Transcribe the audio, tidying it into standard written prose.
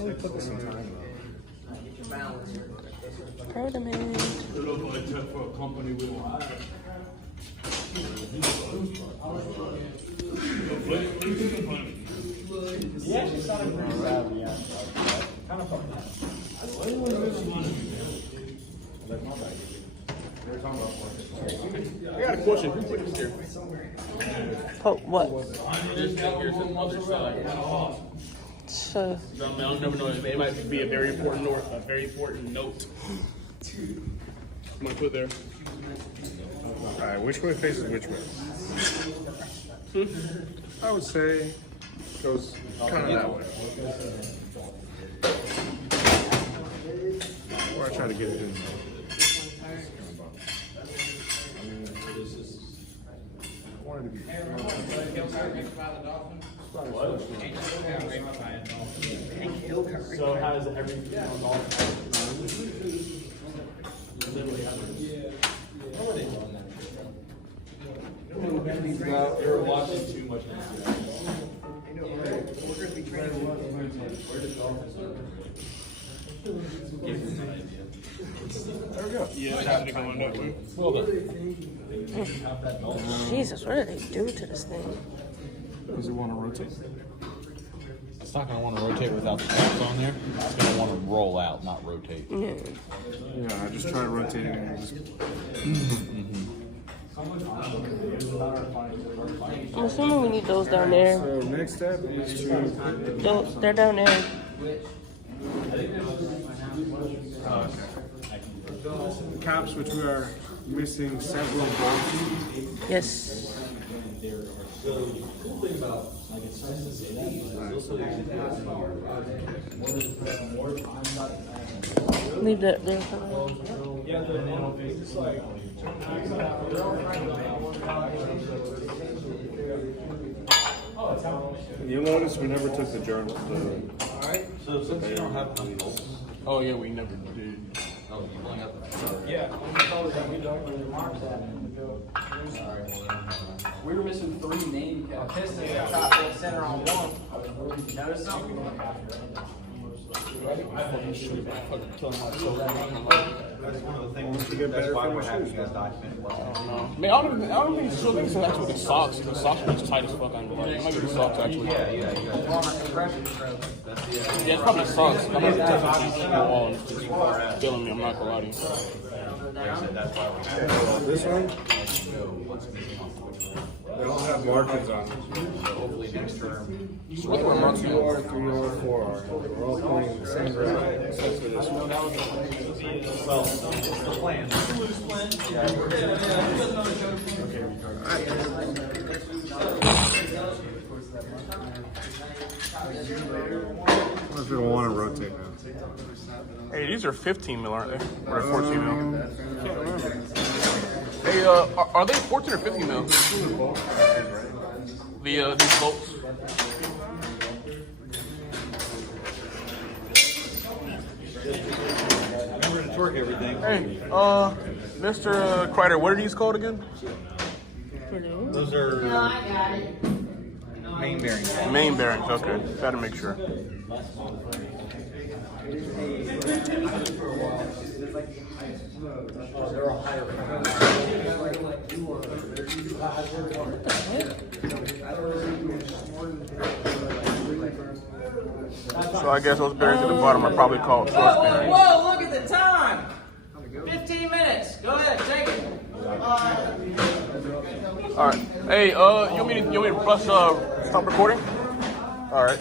do we put this in time? Tournament. It looks like that for a company we don't hire. Yeah, she sounded pretty savvy, yeah. Kind of fun. I got a question. Who put this here? What? This thing here to the other side. So, I'll never know. It might be a very important note. I'm gonna put there. Alright, which way faces which way? I would say goes kind of that way. Or I try to get it in. I wanted to be. So has everything on all You're watching too much. There we go. Yeah, it happened to go on that way. Jesus, what did they do to this thing? Does it want to rotate? It's not going to want to rotate without the caps on there. It's going to want to roll out, not rotate. Yeah. Yeah, I just tried rotating and it just. I'm assuming we need those down there. So next step is to. They're down there. Caps, which we are missing several bolts. Yes. Leave that there for now. You'll notice we never took the journal. So since you don't have any bolts, Oh yeah, we never did. oh, you only have We were missing 3 name caps. Pistons got top center on one. Notice something? That's one of the things. To get better That's why we're finishes. having you guys document it. Man, I don't think it's so big. It's actually the socks. The socks are just tight as fuck. It might be the socks actually. Yeah. Yeah, it's probably the socks. I'm gonna touch the wall and it's just killing me. I'm not gonna lie to you. Like I said, that's why we have it. This one, Know what's missing on which one. they don't have markings on them. So hopefully next term. So what were marks 2R, 3R, 4R. We're all pointing in the same direction, except for this one. Well, it's the plan. Unless we don't want to rotate now. Hey, these are 15 mil, aren't they? Or 14 mil? Can't remember. Hey, are they 14 or 15 mil? These bolts. Remember to torque everything. Hey, Mr. Kreider, what are these called again? Those are main bearings. Main bearings. Okay, gotta make sure. So I guess those bearings at the bottom are probably called source bearings. Whoa, look at the time! 15 minutes. Go ahead, take it. All right. Hey, you want me to press stop recording? All right.